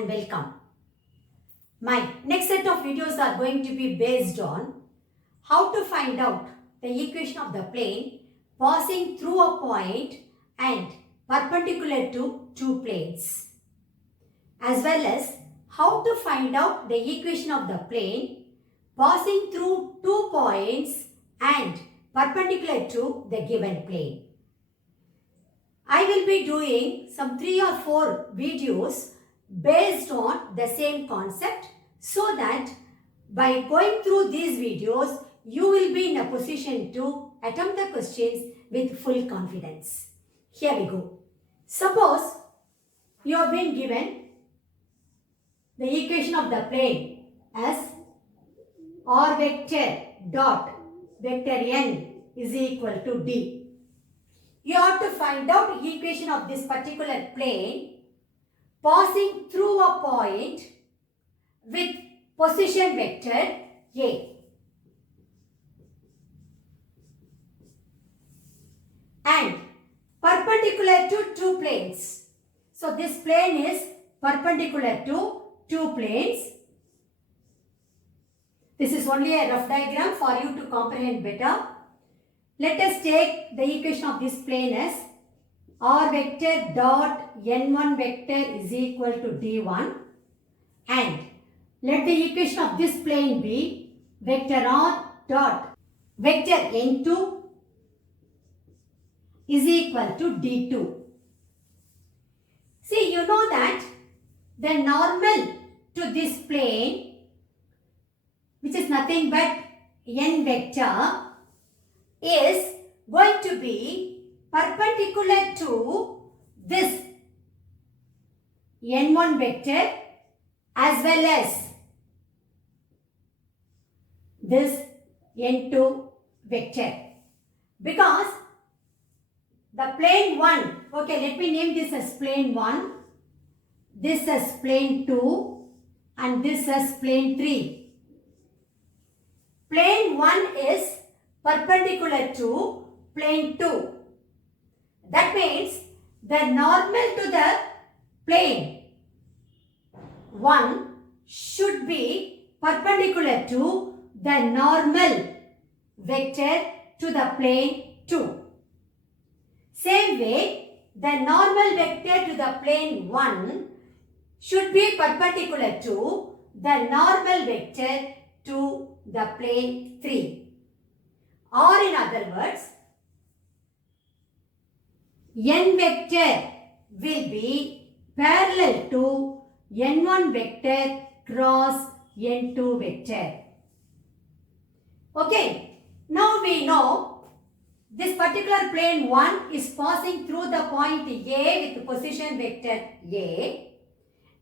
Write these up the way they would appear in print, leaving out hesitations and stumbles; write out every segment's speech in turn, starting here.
and welcome. My next set of videos are going to be based on how to find out the equation of the plane passing through a point and perpendicular to two planes, as well as how to find out the equation of the plane passing through 2 points and perpendicular to the given plane. I will be doing some 3 or 4 videos based on the same concept, so that by going through these videos, you will be in a position to attempt the questions with full confidence. Here we go. Suppose you have been given the equation of the plane as r vector dot vector n is equal to d. You have to find out the equation of this particular plane passing through a point with position vector A. And perpendicular to two planes. So this plane is perpendicular to two planes. This is only a rough diagram for you to comprehend better. Let us take the equation of this plane as r vector dot n1 vector is equal to d1, and let the equation of this plane be vector r dot vector n2 is equal to d2. See, you know that the normal to this plane, which is nothing but n vector, is going to be perpendicular to this n1 vector as well as this n2 vector, because the plane 1, okay, let me name this as plane 1, this as plane 2 and this as plane 3. Plane 1 is perpendicular to plane 2. That means the normal to the plane 1 should be perpendicular to the normal vector to the plane 2. Same way, the normal vector to the plane 1 should be perpendicular to the normal vector to the plane 3. Or in other words, n vector will be parallel to n1 vector cross n2 vector. Okay, now we know this particular plane 1 is passing through the point A with position vector A,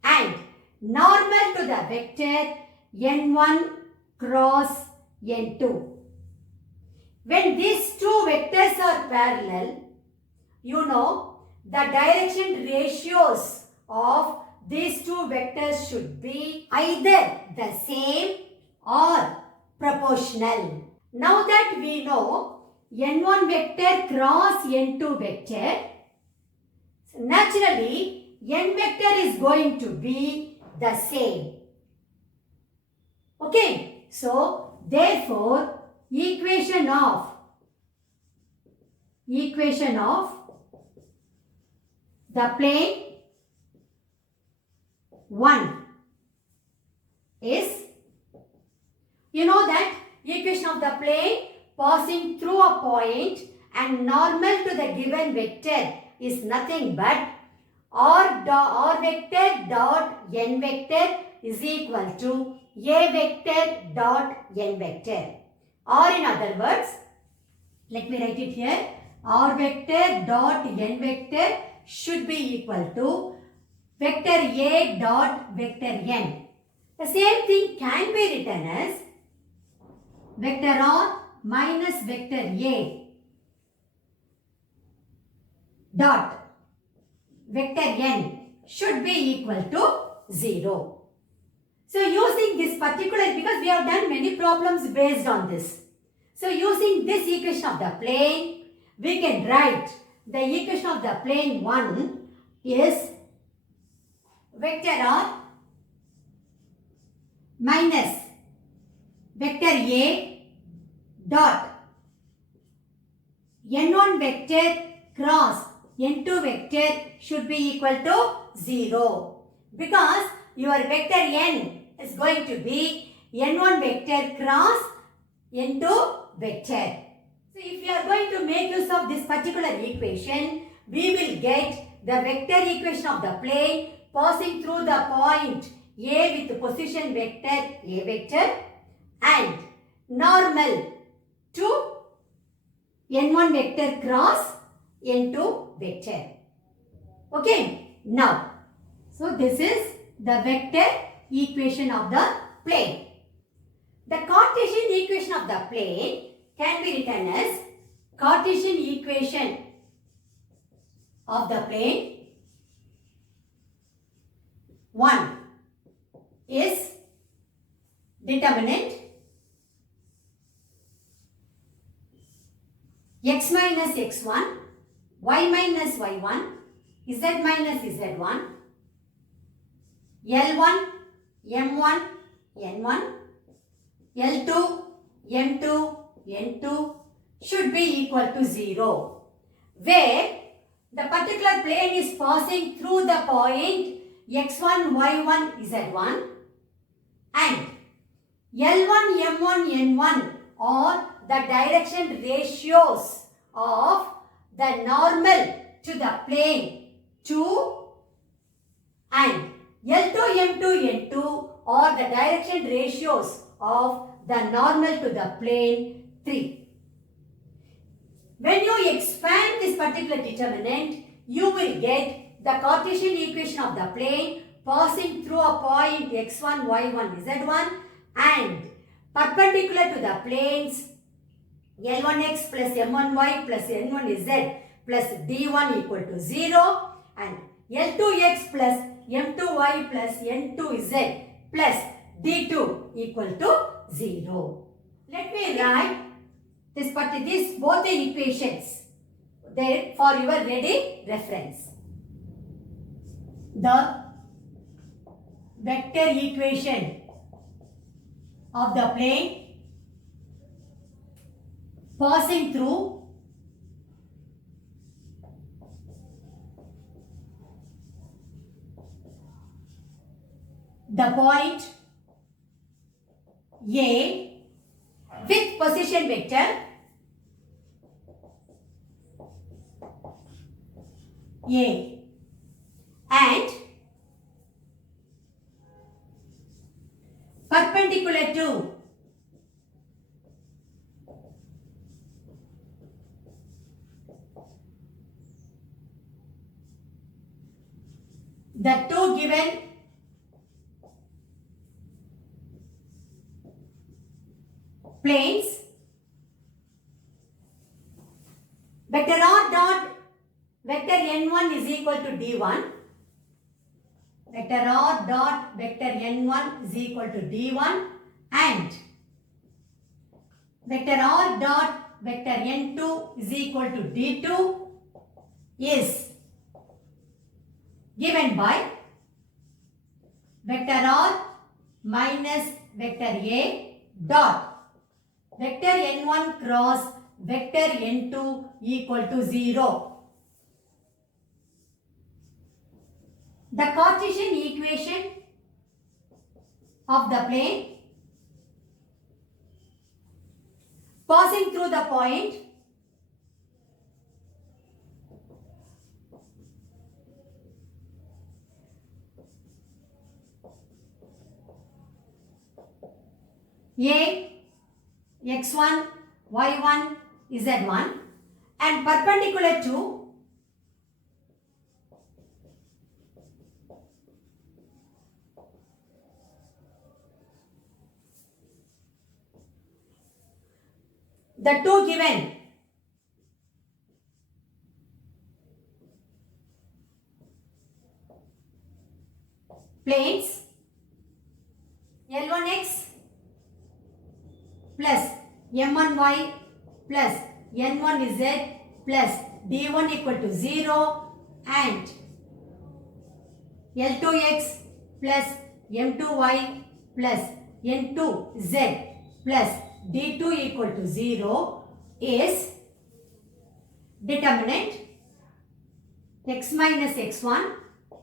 and normal to the vector n1 cross n2. When these two vectors are parallel, you know the direction ratios of these two vectors should be either the same or proportional. Now that we know n1 vector cross n2 vector, naturally n vector is going to be the same. Okay, so therefore equation of the plane 1 is, you know that equation of the plane passing through a point and normal to the given vector is nothing but r vector dot n vector is equal to a vector dot n vector. Or in other words, let me write it here, r vector dot n vector should be equal to vector a dot vector n. The same thing can be written as vector r minus vector a dot vector n should be equal to 0. So using this particular, because we have done many problems based on this. So using this equation of the plane, we can write the equation of the plane 1 is vector r minus vector A dot n1 vector cross n2 vector should be equal to 0 because your vector n is going to be n1 vector cross n2 vector. So if you are going to make use of this particular equation, we will get the vector equation of the plane passing through the point A with position vector A vector and normal to n1 vector cross n2 vector. Okay, now, so this is the vector equation of the plane. The Cartesian equation of the plane can be written as Cartesian equation of the plane 1 is determinant x minus x1, y minus y1, z minus z1, L1, M1, N1, L2, M2, N2 should be equal to 0, where the particular plane is passing through the point x1, y1, z1 and L1, M1, N1 are the direction ratios of the normal to the plane 2 and L2, M2, N2 are the direction ratios of the normal to the plane 3. When you expand this particular determinant, you will get the Cartesian equation of the plane passing through a point x1, y1, z1 and perpendicular to the planes L1x plus M1y plus N1z plus D1 equal to 0 and L2x plus M2y plus N2z plus D2 equal to 0. Let me write these both the equations there for your ready reference. The vector equation of the plane passing through the point A with position vector A and perpendicular to the two given planes, vector r dot vector n1 is equal to d1, vector r dot vector n1 is equal to d1 and vector r dot vector n2 is equal to d2 is given by vector r minus vector a dot vector n1 cross vector n2 equal to 0. The Cartesian equation of the plane passing through the point A, x1, y1, z1 and perpendicular to the two given planes L1x plus M1y plus N1z plus D1 equal to 0 and L2x plus M2y plus into z plus d2 equal to 0 is determinant x minus x1,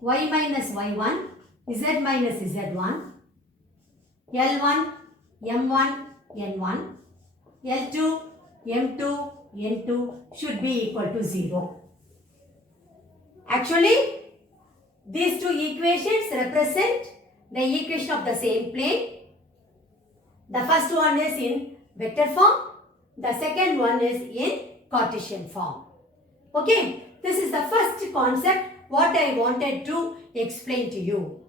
y minus y1, z minus z1, L1, M1, N1, L2, M2, N2 should be equal to 0. Actually, these two equations represent the equation of the same plane. The first one is in vector form. The second one is in Cartesian form. Okay, this is the first concept what I wanted to explain to you.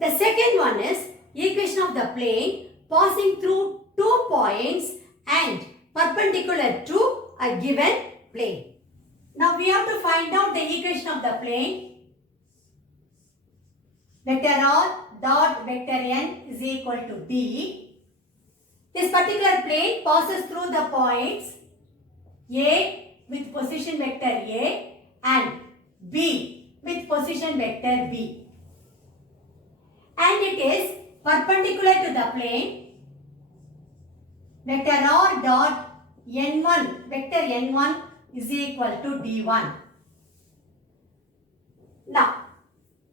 The second one is equation of the plane passing through 2 points and perpendicular to a given plane. Now we have to find out the equation of the plane. Vector r dot vector n is equal to d. This particular plane passes through the points A with position vector A and B with position vector B. And it is perpendicular to the plane. Vector r dot n1, vector n1 is equal to d1. Now,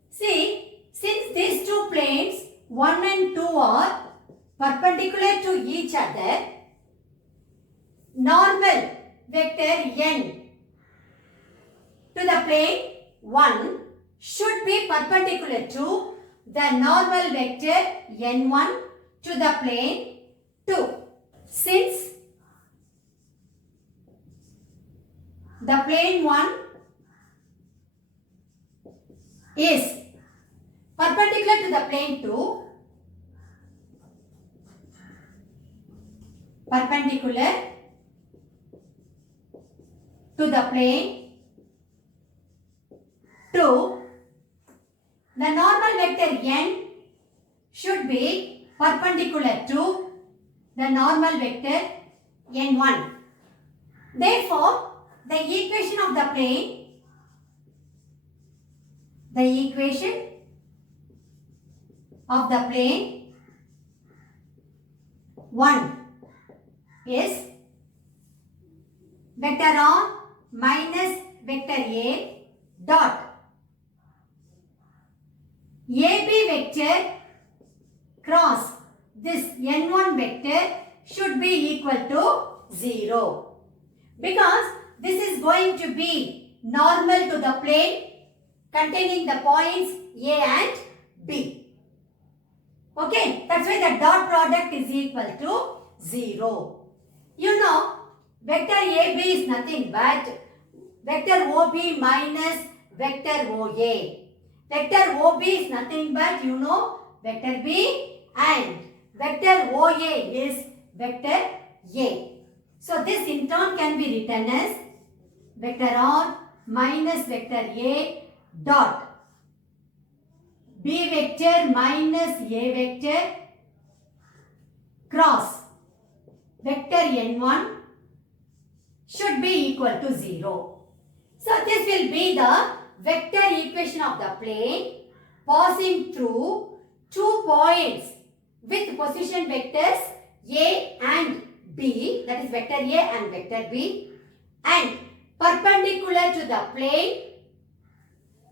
see, since these two planes 1 and 2 are perpendicular to each other, normal vector n to the plane 1 should be perpendicular to the normal vector n1 to the plane 2. Since the plane 1 is perpendicular to the plane 2, perpendicular to the plane 2, the normal vector n should be perpendicular to the normal vector n1. Therefore, the equation of the plane, one is vector r minus vector a dot AB vector cross this n1 vector should be equal to 0. Because this is going to be normal to the plane containing the points A and B. Okay, that's why the dot product is equal to 0. You know, vector AB is nothing but vector OB minus vector OA. Vector OB is nothing but, you know, vector B, and vector OA is vector A. So this in turn can be written as vector R minus vector A dot B vector minus A vector cross vector n1 should be equal to 0. So this will be the vector equation of the plane passing through 2 points with position vectors A and B, that is vector A and vector B, and perpendicular to the plane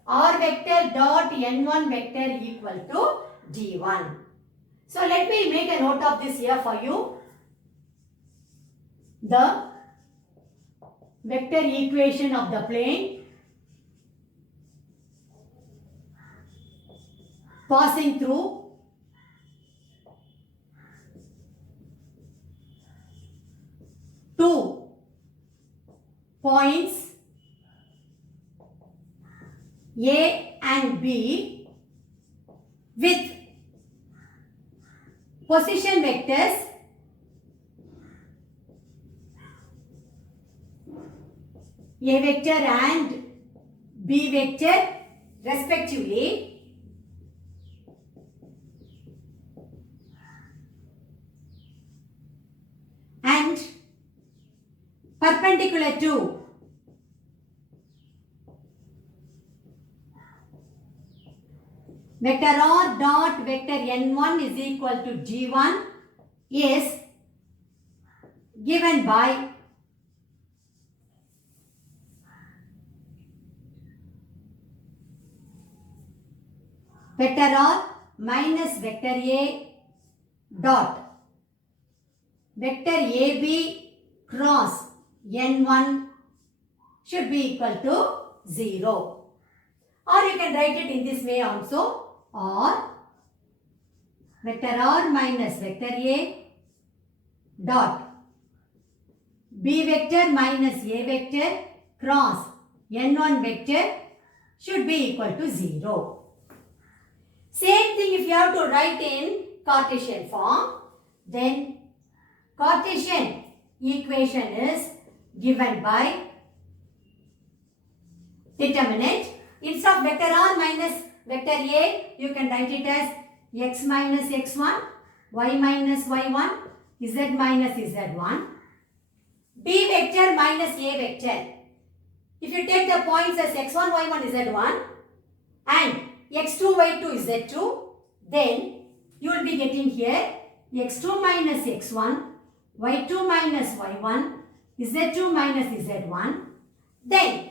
R vector dot n1 vector equal to d1. So let me make a note of this here for you. The vector equation of the plane passing through two points A and B with position vectors A vector and B vector respectively, and perpendicular to vector r dot vector n1 is equal to g1 is given by vector r minus vector a dot vector ab cross n1 should be equal to 0. Or you can write it in this way also, or vector r minus vector a dot b vector minus a vector cross n1 vector should be equal to 0. Same thing if you have to write in Cartesian form, then Cartesian equation is given by determinant. Instead of vector r minus vector a, you can write it as x minus x1, y minus y1, z minus z1. B vector minus a vector. If you take the points as x1, y1, z1 and x2, y2, z2, then you will be getting here x2 minus x1, y2 minus y1, z2 minus z1. Then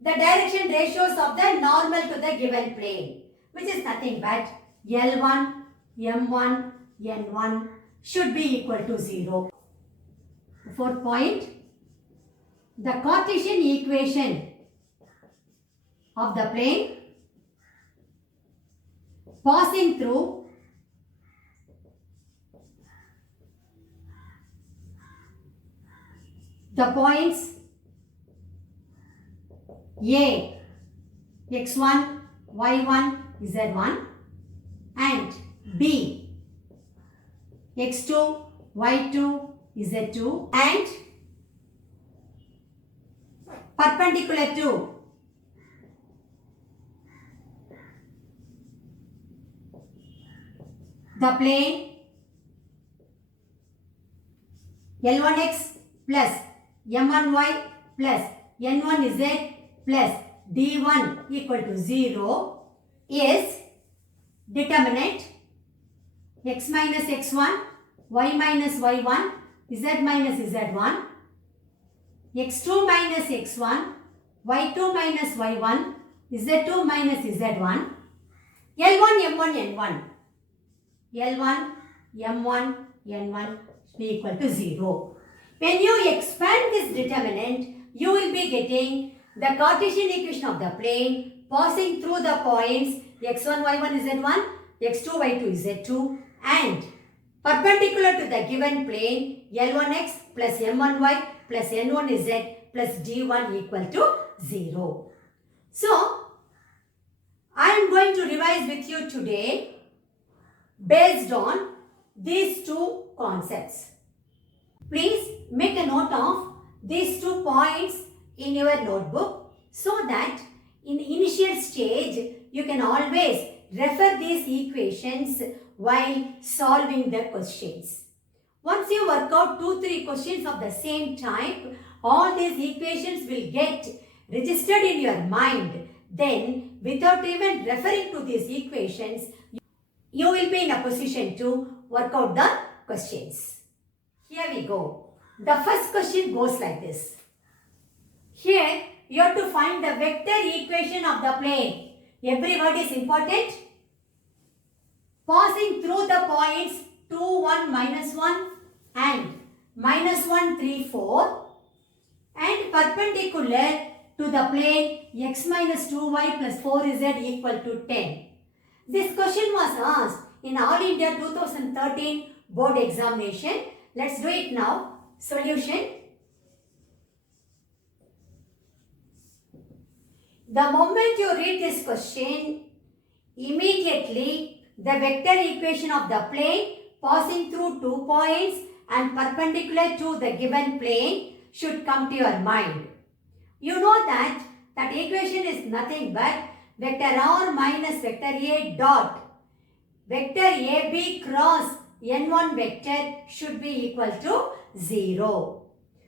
the direction ratios of the normal to the given plane, which is nothing but L1, M1, N1 should be equal to 0. Fourth point, the Cartesian equation of the plane passing through the points A, x1, y1, z1 and B, x2, y2, z2 and perpendicular to the plane L1x plus M1y plus N1z plus D1 equal to 0 is determinant x minus x1, y minus y1, z minus z1, x2 minus x1, y2 minus y1, z2 minus z1, L1, M1, N1. L1, M1, N1 be equal to 0. When you expand this determinant, you will be getting the Cartesian equation of the plane passing through the points x1, y1, z1, x2, y2, z2 and perpendicular to the given plane L1x plus M1y plus N1z plus D1 equal to 0. So, I am going to revise with you today based on these two concepts. Please make a note of these 2 points in your notebook so that in the initial stage you can always refer these equations while solving the questions. Once you work out 2-3 questions of the same type, all these equations will get registered in your mind. Then without even referring to these equations, you will be in a position to work out the questions. Here we go. The first question goes like this. Here you have to find the vector equation of the plane. Every word is important. Passing through the points 2, 1, minus 1 and minus 1, 3, 4 and perpendicular to the plane x minus 2y plus 4z equal to 10. This question was asked in All India 2013 board examination. Let's do it now. Solution. The moment you read this question, immediately the vector equation of the plane passing through 2 points and perpendicular to the given plane should come to your mind. You know that equation is nothing but vector r minus vector a dot vector ab cross n1 vector should be equal to 0.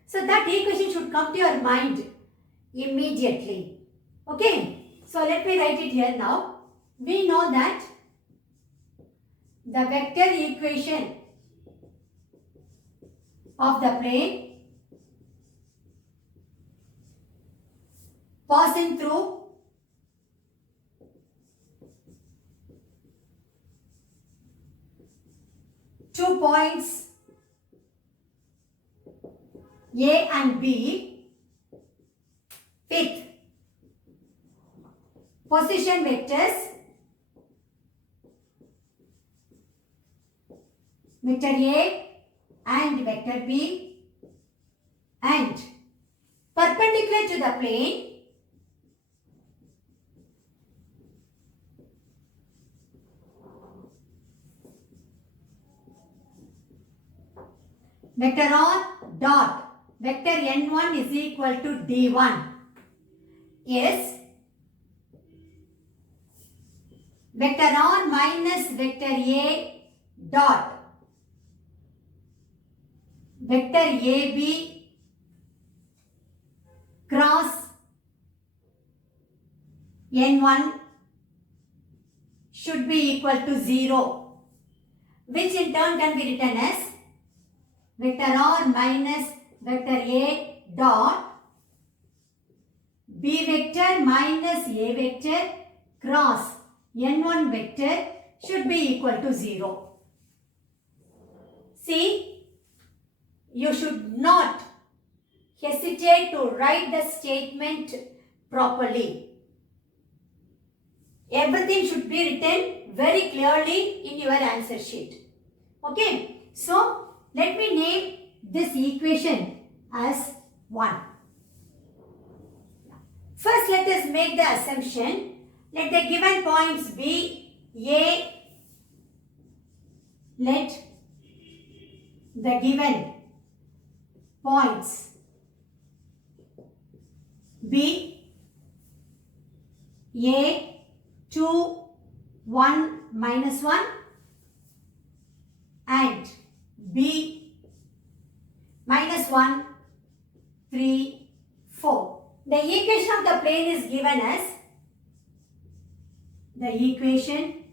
So that equation should come to your mind immediately. Okay. So let me write it here now. We know that the vector equation of the plane passing through two points A and B with position vectors vector A and vector B and perpendicular to the plane vector R dot vector n1 is equal to d1 is vector R minus vector A dot vector AB cross n1 should be equal to 0, which in turn can be written as vector R minus vector A dot B vector minus A vector cross n1 vector should be equal to 0. See, you should not hesitate to write the statement properly. Everything should be written very clearly in your answer sheet. Okay, so let me name this equation as 1. First, let us make the assumption. Let the given points be A. Let the given points be A, 2, 1, minus 1 and B, minus 1, 3, 4. The equation of the plane is given as the equation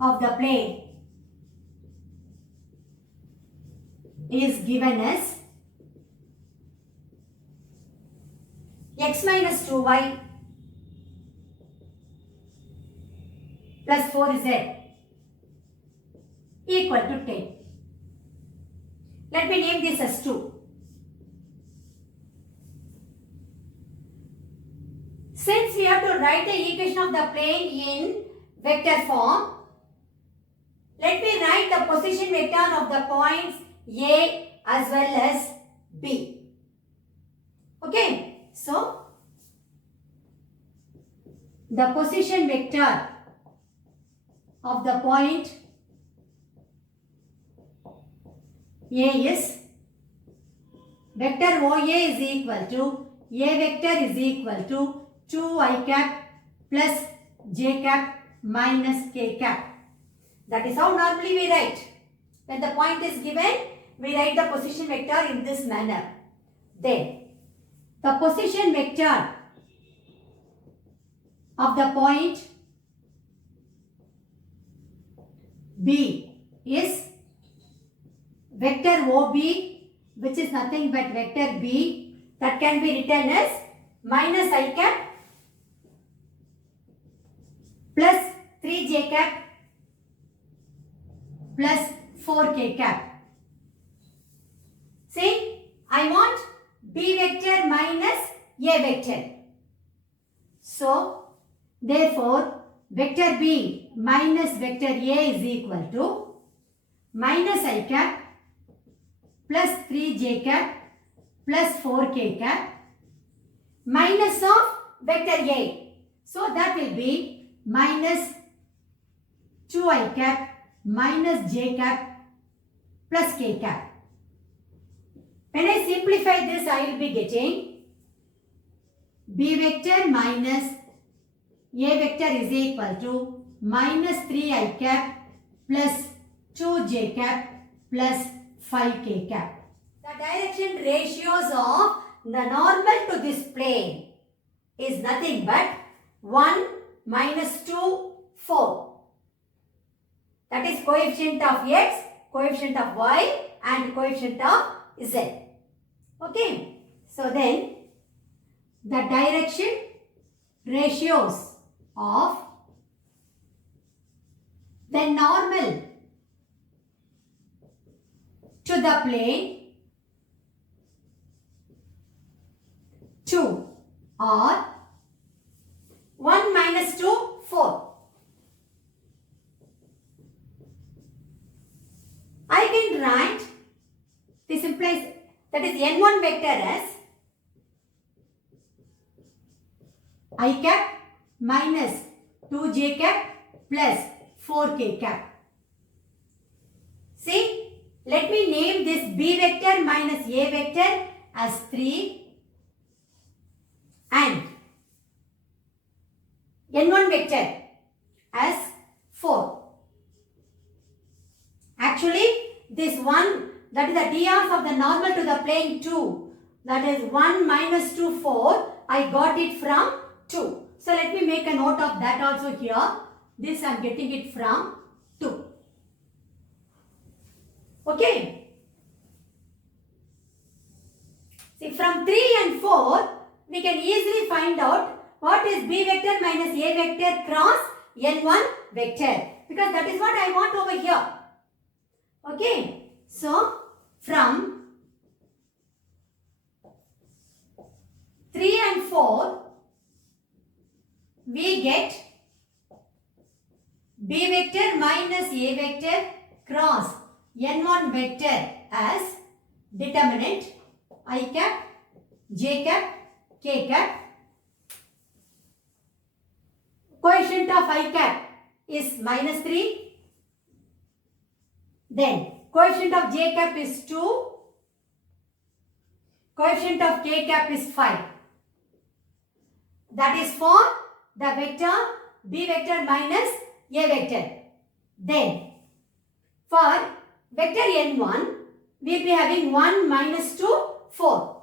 of the plane is given as x minus 2y plus 4z equal to 10. Let me name this as 2. Since we have to write the equation of the plane in vector form, let me write the position vector of the points A as well as B. Okay, so the position vector of the point A is vector OA is equal to A vector is equal to 2i cap plus j cap minus k cap. That is how normally we write. When the point is given, we write the position vector in this manner. Then, the position vector of the point B is vector OB, which is nothing but vector B, that can be written as minus I cap plus 3j cap plus 4k cap. See, I want B vector minus A vector. So, therefore, vector B minus vector A is equal to minus I cap plus 3j cap plus 4k cap minus of vector A. So, that will be minus 2i cap minus j cap plus k cap. When I simplify this, I will be getting B vector minus A vector is equal to minus 3i cap plus 2j cap plus 5k cap. The direction ratios of the normal to this plane is nothing but 1 minus 2 4. That is coefficient of x, coefficient of y and coefficient of z. Okay. So then the direction ratios of the normal to the plane 2 or 1 minus 2, 4. I can write, this implies, that is n1 vector as I cap minus 2j cap plus 4k cap. See, let me name this b vector minus a vector as 3 and n1 vector as 4. Actually, this one, that is the dr of the normal to the plane 2, that is 1 minus 2, 4, I got it from 2. So let me make a note of that also here. This I am getting it from 2. Okay. See, from 3 and 4, we can easily find out what is b vector minus a vector cross n1 vector, because that is what I want over here. Okay. So, from 3 and 4, we get b vector minus a vector cross n1 vector as determinant I cap, j cap, k cap. Coefficient of I cap is minus 3. Then coefficient of j cap is 2. Coefficient of k cap is 5. That is for the vector b vector minus a vector. Then for vector n1, we will be having 1 minus 2, 4.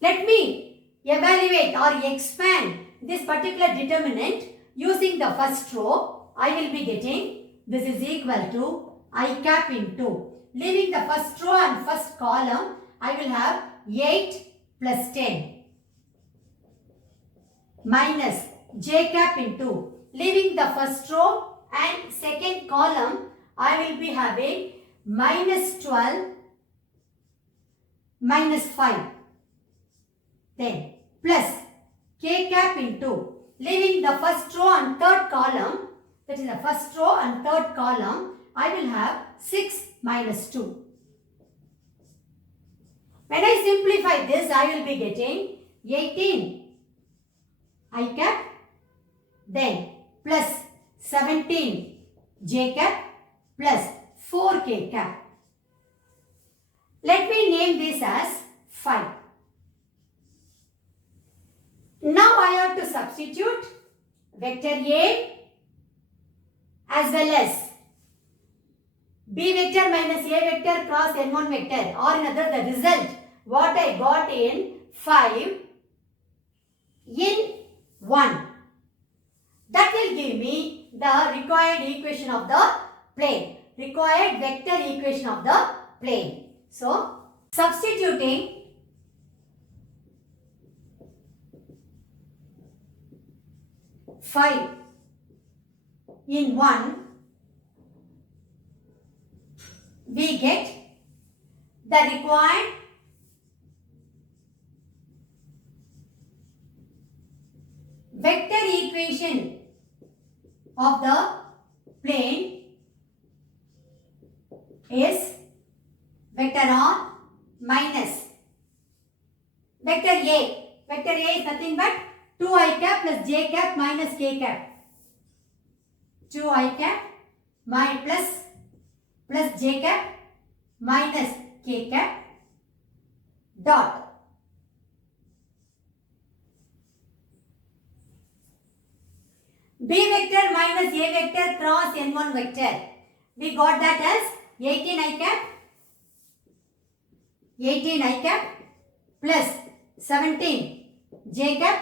Let me evaluate or expand this particular determinant using the first row. I will be getting this is equal to I cap into, leaving the first row and first column, I will have 8 plus 10 minus j cap into, leaving the first row and second column, I will be having minus 12 minus 5. Then plus k cap into, leaving the first row and third column, that is the first row and third column, I will have 6 minus 2. When I simplify this, I will be getting 18 I cap, then plus 17 j cap plus 4k cap. Let me name this as 5. Now I have to substitute vector A as well as b vector minus a vector cross n1 vector, or in other the result what I got in 5 in 1. That will give me the required equation of the plane, required vector equation of the plane. So, substituting five in 1, we get the required vector equation of the plane is vector R minus vector A. Vector A is nothing but 2i cap plus j cap minus k cap. 2i cap plus j cap minus k cap dot b vector minus a vector cross n1 vector. We got that as 18 I cap plus 17 j cap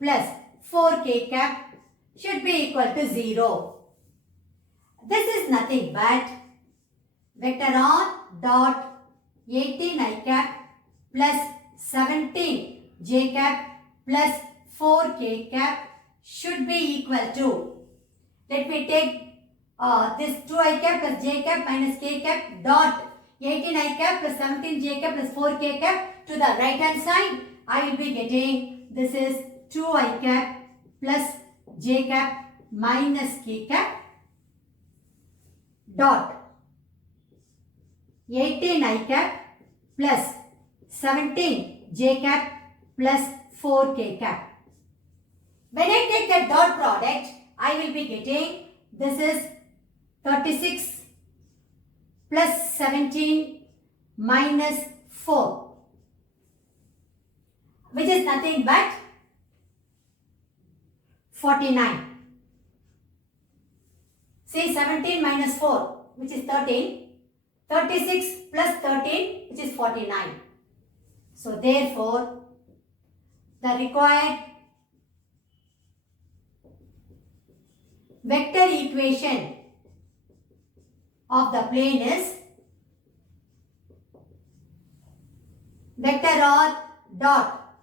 plus 4k cap should be equal to 0. This is nothing but vector r dot 18 I cap plus 17 j cap plus 4k cap should be equal to, let me take this 2i cap plus j cap minus k cap dot 18i cap plus 17j cap plus 4k cap to the right hand side. I will be getting, this is 2i cap plus j cap minus k cap dot 18i cap plus 17j cap plus 4k cap. When I take the dot product, I will be getting, this is 36 plus 17 minus 4, which is nothing but 49. See, 17 minus 4, which is 13. 36 plus 13, which is 49. So, therefore, the required vector equation of the plane is vector r dot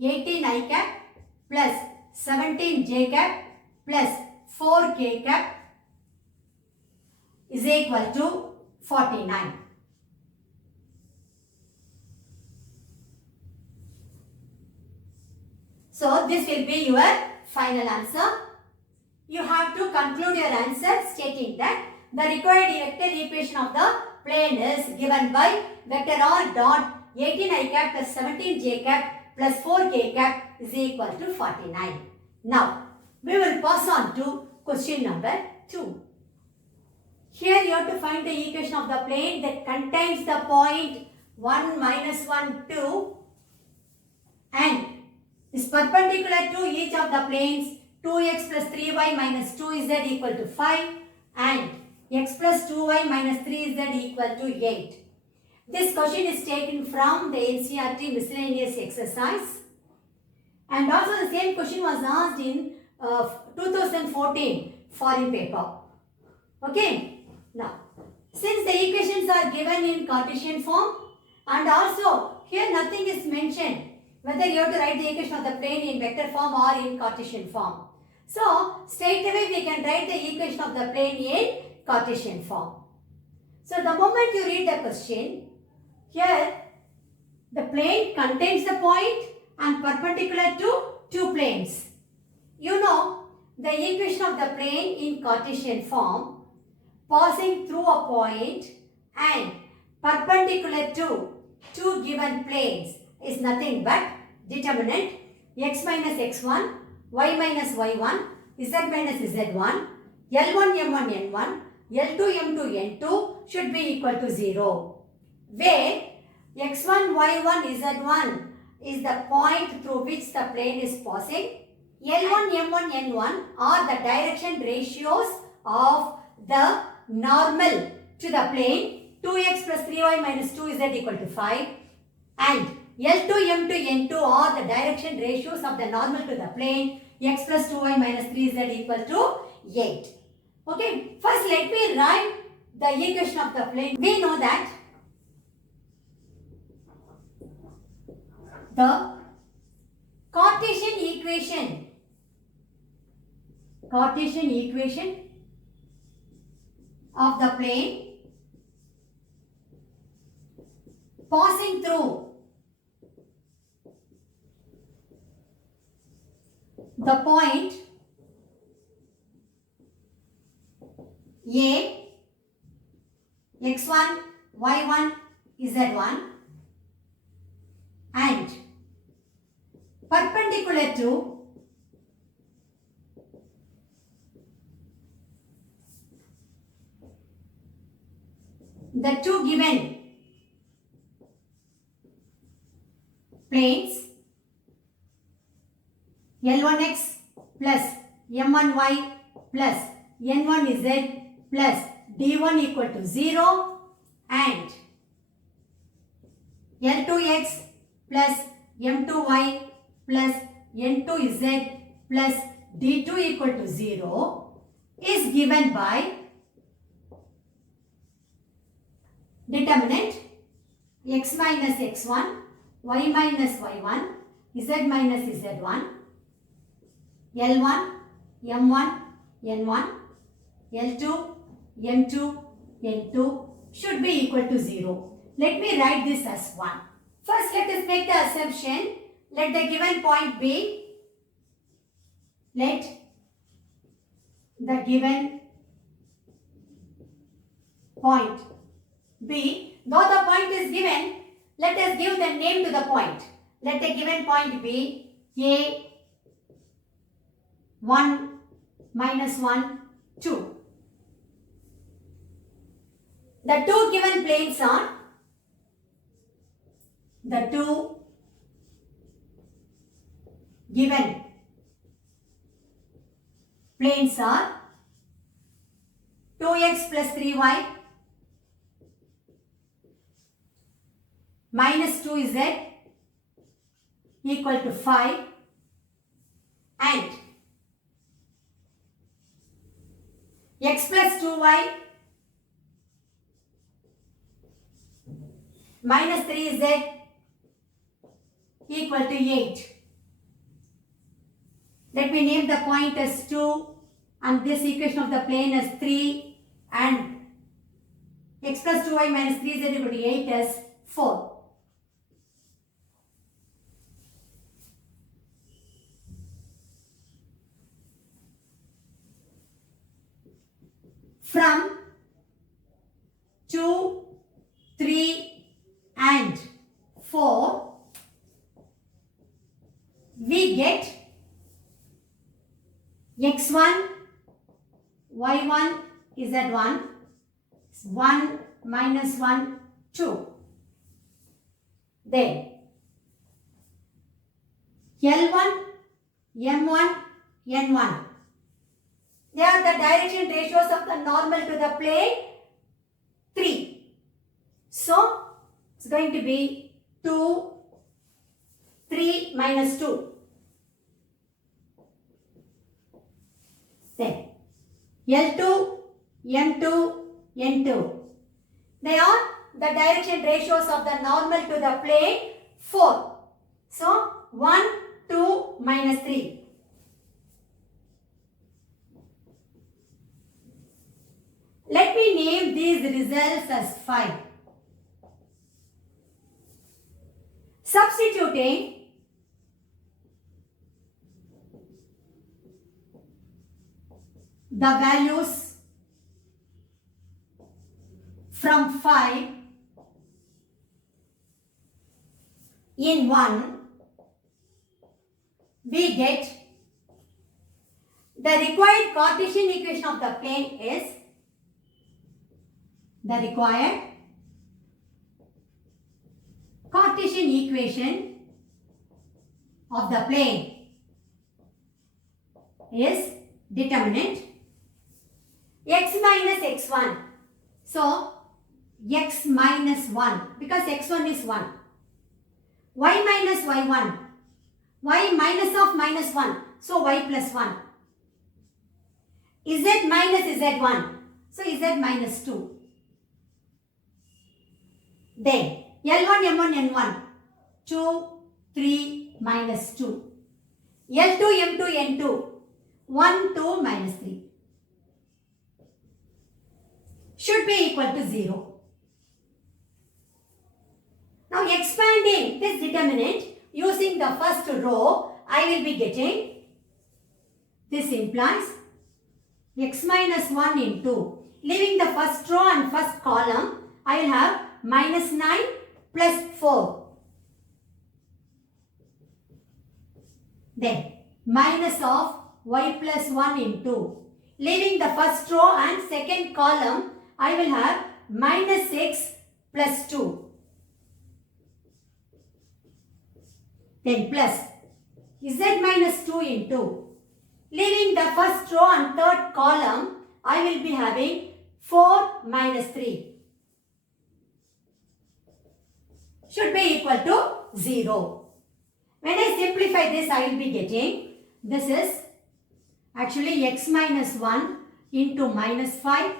18i cap plus 17j cap plus 4k cap is equal to 49. So, this will be your final answer. You have to conclude your answer stating that the required vector equation of the plane is given by vector r dot 18i cap plus 17j cap plus 4k cap is equal to 49. Now, we will pass on to question number 2. Here you have to find the equation of the plane that contains the point 1, minus 1, 2 and is perpendicular to each of the planes 2x plus 3y minus 2z equal to 5 and x plus 2y minus 3z equal to 8. This question is taken from the NCERT miscellaneous exercise and also the same question was asked in 2014 foreign paper. Okay. Now, since the equations are given in Cartesian form and also here nothing is mentioned whether you have to write the equation of the plane in vector form or in Cartesian form. So, straight away we can write the equation of the plane in Cartesian form. So, the moment you read the question, here the plane contains the point and perpendicular to two planes. You know the equation of the plane in Cartesian form passing through a point and perpendicular to two given planes is nothing but determinant x minus x1, y minus y1, z minus z1, L1 m1 n1, L2 m2 n2 should be equal to 0. Where x1, y1, z1 is the point through which the plane is passing. L1, m1, n1 are the direction ratios of the normal to the plane 2x plus 3y minus 2z equal to 5 and L2, m2, n2 are the direction ratios of the normal to the plane x plus 2y minus 3z equal to 8. Okay, first let me write the equation of the plane. We know that the Cartesian equation of the plane passing through the point A, x1, y1, z1 and perpendicular to the two given planes L1x plus M1y plus N1z plus D1 equal to 0 and L2x plus M2y plus N2z plus d2 equal to 0 is given by determinant x minus x1, y minus y1, z minus z1, L1, M1, N1, L2, M2, N2 should be equal to 0. Let me write this as 1. First, let us make the assumption. Let the given point be, let the given point be, though the point is given, let us give the name to the point. Let the given point be A 1 minus 1 2. The two given planes are the two given planes are 2x plus 3y minus 2z equal to 5 and x plus 2y minus 3z equal to 8. Let me name the point as 2 and this equation of the plane as 3 and x plus 2y minus 3z equal to 8 as 4. From 2, 3 and 4, we get x1, y1 is at 1, 1 minus 1, 2. Then L1, M1, N1. They are the direction ratios of the normal to the plane 3. So, it's going to be 2, 3 minus 2. Then L2, M2, N2. They are the direction ratios of the normal to the plane 4. So, 1, 2 minus 3. Let me name these results as 5. Substituting the values from 5 in 1, we get the required Cartesian equation of the plane is the required Cartesian equation of the plane is determinant x minus x1. So, x minus 1 because x1 is 1. Y minus y1. Y minus of minus 1. So, y plus 1. Z minus z1. So, z minus 2. Then L1, M1, N1, 2, 3 minus 2. L2, M2, N2, 1, 2 minus 3. Should be equal to 0. Now expanding this determinant using the first row, I will be getting, this implies x minus 1 into, leaving the first row and first column, I will have minus 9 plus 4. Then minus of y plus 1 into, leaving the first row and second column, I will have minus x plus 2. Then plus z minus 2 into, leaving the first row and third column, I will be having 4 minus 3. Should be equal to 0. When I simplify this, I will be getting, this is Actually x minus 1 into minus 5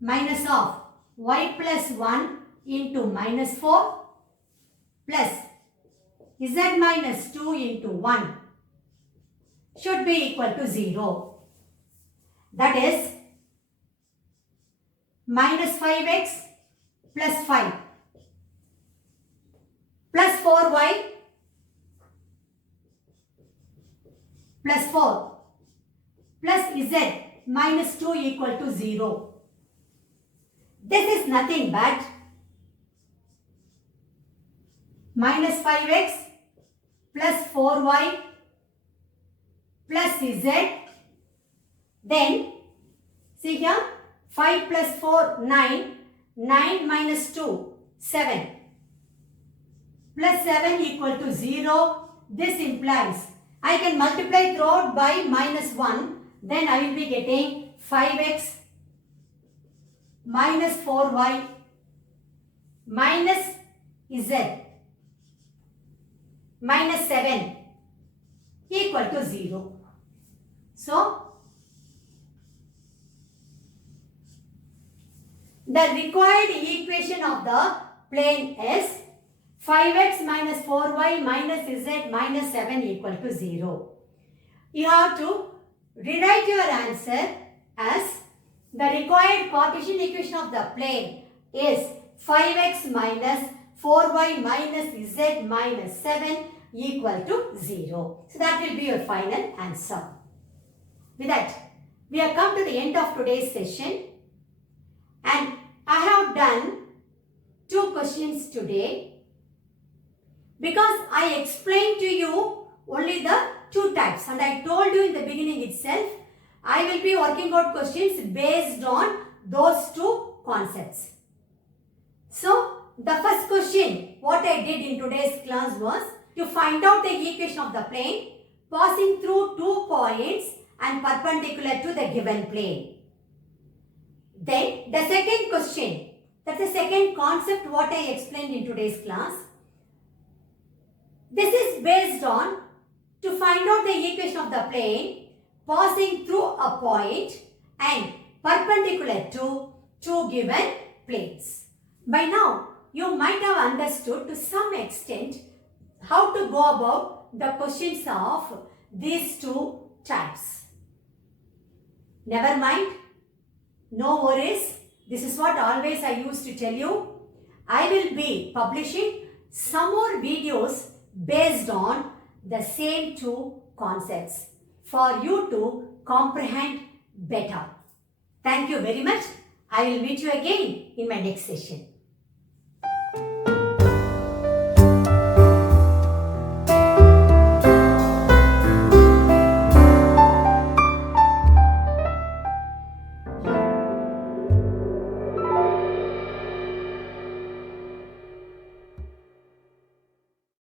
minus of y plus 1 into minus 4 plus z minus 2 into 1 should be equal to 0. That is minus 5x plus 5 plus 4y plus 4 plus z minus 2 equal to 0. This is nothing but minus 5x plus 4y plus z. Then see here, 5 plus 4, 9. 9 minus 2, 7. Plus 7 equal to 0. This implies I can multiply throughout by minus 1. Then I will be getting 5x minus 4y minus z minus 7 equal to 0. So, the required equation of the plane is 5x minus 4y minus z minus 7 equal to 0. You have to rewrite your answer as the required Cartesian equation of the plane is 5x minus 4y minus z minus 7 equal to 0. So that will be your final answer. With that, we have come to the end of today's session, and I have done 2 questions today because I explained to you only the 2 types, and I told you in the beginning itself I will be working out questions based on those 2 concepts. So the first question what I did in today's class was to find out the equation of the plane passing through 2 points and perpendicular to the given plane. Then the second question, that's the second concept what I explained in today's class. This is based on to find out the equation of the plane passing through a point and perpendicular to 2 given planes. By now, you might have understood to some extent how to go about the questions of these 2 types. Never mind, no worries. This is what always I used to tell you. I will be publishing some more videos based on the same 2 concepts for you to comprehend better. Thank you very much. I will meet you again in my next session.